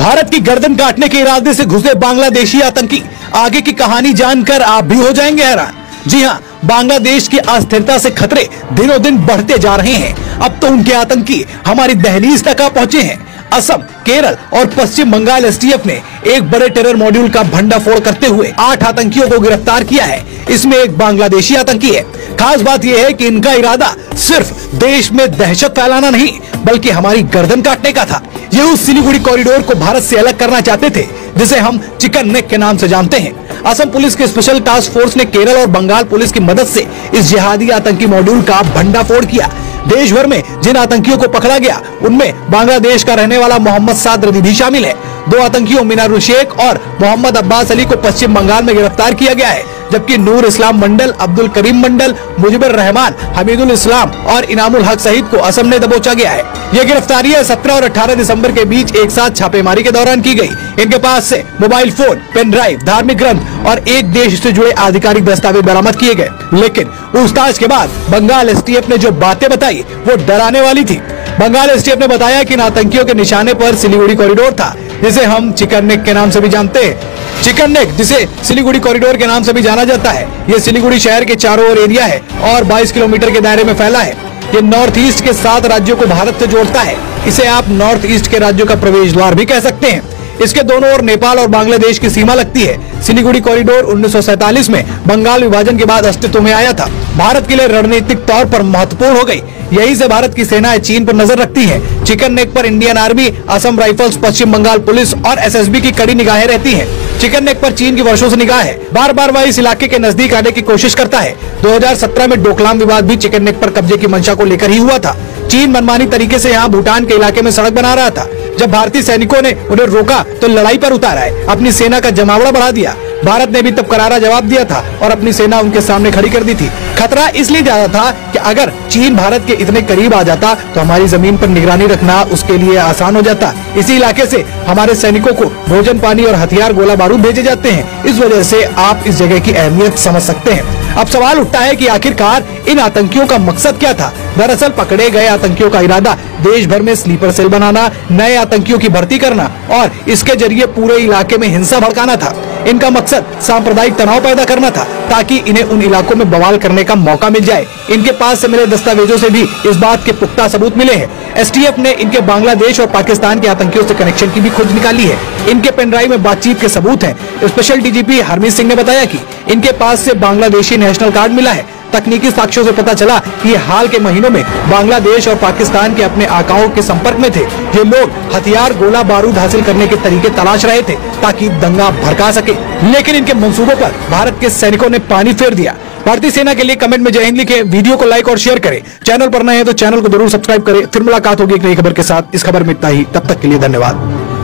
भारत की गर्दन काटने के इरादे से घुसे बांग्लादेशी आतंकी, आगे की कहानी जानकर आप भी हो जाएंगे हैरान। जी हां, बांग्लादेश की अस्थिरता से खतरे दिनों दिन बढ़ते जा रहे हैं। अब तो उनके आतंकी हमारी दहलीज तक आ पहुंचे हैं। असम, केरल और पश्चिम बंगाल एसटीएफ ने एक बड़े टेरर मॉड्यूल का भंडाफोड़ करते हुए 8 आतंकियों को गिरफ्तार किया है। इसमें एक बांग्लादेशी आतंकी है। खास बात यह है कि इनका इरादा सिर्फ देश में दहशत फैलाना नहीं, बल्कि हमारी गर्दन काटने का था। ये उस सिलीगुड़ी कॉरिडोर को भारत से अलग करना चाहते थे, जिसे हम चिकन नेक के नाम से जानते हैं। असम पुलिस के स्पेशल टास्क फोर्स ने केरल और बंगाल पुलिस की मदद से इस जिहादी आतंकी मॉड्यूल का भंडाफोड़ किया। देश भर में जिन आतंकियों को पकड़ा गया, उनमें बांग्लादेश का रहने वाला मोहम्मद साद रदी भी शामिल है। 2 आतंकियों मिनारुल शेख और मोहम्मद अब्बास अली को पश्चिम बंगाल में गिरफ्तार किया गया है, जबकि नूर इस्लाम मंडल, अब्दुल करीम मंडल, मुजिबुर रहमान, हमीदुल इस्लाम और इनामुल हक सहित को असम ने दबोचा गया है। ये गिरफ्तारियां 17 और 18 दिसंबर के बीच एक साथ छापेमारी के दौरान की गई। इनके पास से मोबाइल फोन, पेन ड्राइव, धार्मिक ग्रंथ और एक देश से जुड़े आधिकारिक दस्तावेज बरामद किए गए। लेकिन पूछताछ के बाद बंगाल एसटीएफ ने जो बातें बताई वो डराने वाली थी। बंगाल एसटीएफ ने बताया कि इन आतंकियों के निशाने पर सिलीगुड़ी कॉरिडोर था, जिसे हम चिकन नेक के नाम से भी जानते हैं। चिकन नेक, जिसे सिलीगुड़ी कॉरिडोर के नाम से भी जाना जाता है, ये सिलीगुड़ी शहर के चारों ओर एरिया है और 22 किलोमीटर के दायरे में फैला है। ये नॉर्थ ईस्ट के 7 राज्यों को भारत से जोड़ता है। इसे आप नॉर्थ ईस्ट के राज्यों का प्रवेश द्वार भी कह सकते हैं। इसके दोनों ओर नेपाल और बांग्लादेश की सीमा लगती है। सिलीगुड़ी कॉरिडोर 1947 में बंगाल विभाजन के बाद अस्तित्व में आया था। भारत के लिए रणनीतिक तौर पर महत्वपूर्ण हो गई। यही से भारत की सेनाएं चीन पर नजर रखती है। चिकन नेक पर इंडियन आर्मी, असम राइफल्स, पश्चिम बंगाल पुलिस और एसएसबी की कड़ी निगाहें रहती हैं। चिकन नेक पर चीन की वर्षों से निगाह है। बार बार वह इस इलाके के नजदीक आने की कोशिश करता है। 2017 में डोकलाम विवाद भी चिकन नेक पर कब्जे की मंशा को लेकर ही हुआ था। चीन मनमानी तरीके से यहाँ भूटान के इलाके में सड़क बना रहा था। जब भारतीय सैनिकों ने उन्हें रोका तो लड़ाई पर उतारा है, अपनी सेना का जमावड़ा बढ़ा दिया। भारत ने भी तब करारा जवाब दिया था और अपनी सेना उनके सामने खड़ी कर दी थी। खतरा इसलिए ज्यादा था कि अगर चीन भारत के इतने करीब आ जाता तो हमारी जमीन पर निगरानी रखना उसके लिए आसान हो जाता। इसी इलाके से हमारे सैनिकों को भोजन, पानी और हथियार, गोला बारूद भेजे जाते हैं। इस वजह से आप इस जगह की अहमियत समझ सकते हैं। अब सवाल उठता है कि आखिरकार इन आतंकियों का मकसद क्या था। दरअसल पकड़े गए आतंकियों का इरादा देश भर में स्लीपर सेल बनाना, नए आतंकियों की भर्ती करना और इसके जरिए पूरे इलाके में हिंसा भड़काना था। इनका मकसद सांप्रदायिक तनाव पैदा करना था, ताकि इन्हें उन इलाकों में बवाल करने का मौका मिल जाए। इनके पास से मिले दस्तावेजों से भी इस बात के पुख्ता सबूत मिले हैं। एसटीएफ ने इनके बांग्लादेश और पाकिस्तान के आतंकियों से कनेक्शन की भी खोज निकाली है। इनके पेनड्राइव में बातचीत के सबूत हैं। स्पेशल डीजीपी हरमीत सिंह ने बताया कि इनके पास से बांग्लादेशी नेशनल कार्ड मिला है। तकनीकी साक्ष्यों से पता चला कि ये हाल के महीनों में बांग्लादेश और पाकिस्तान के अपने आकाओं के संपर्क में थे। ये लोग हथियार, गोला बारूद हासिल करने के तरीके तलाश रहे थे ताकि दंगा भड़का सके। लेकिन इनके मंसूबों पर भारत के सैनिकों ने पानी फेर दिया। भारतीय सेना के लिए कमेंट में जय हिंद लिखें, वीडियो को लाइक और शेयर करें। चैनल पर नए हैं तो चैनल को जरूर सब्सक्राइब करें। फिर मुलाकात होगी एक नई खबर के साथ। इस खबर में इतना ही, तब तक के लिए धन्यवाद।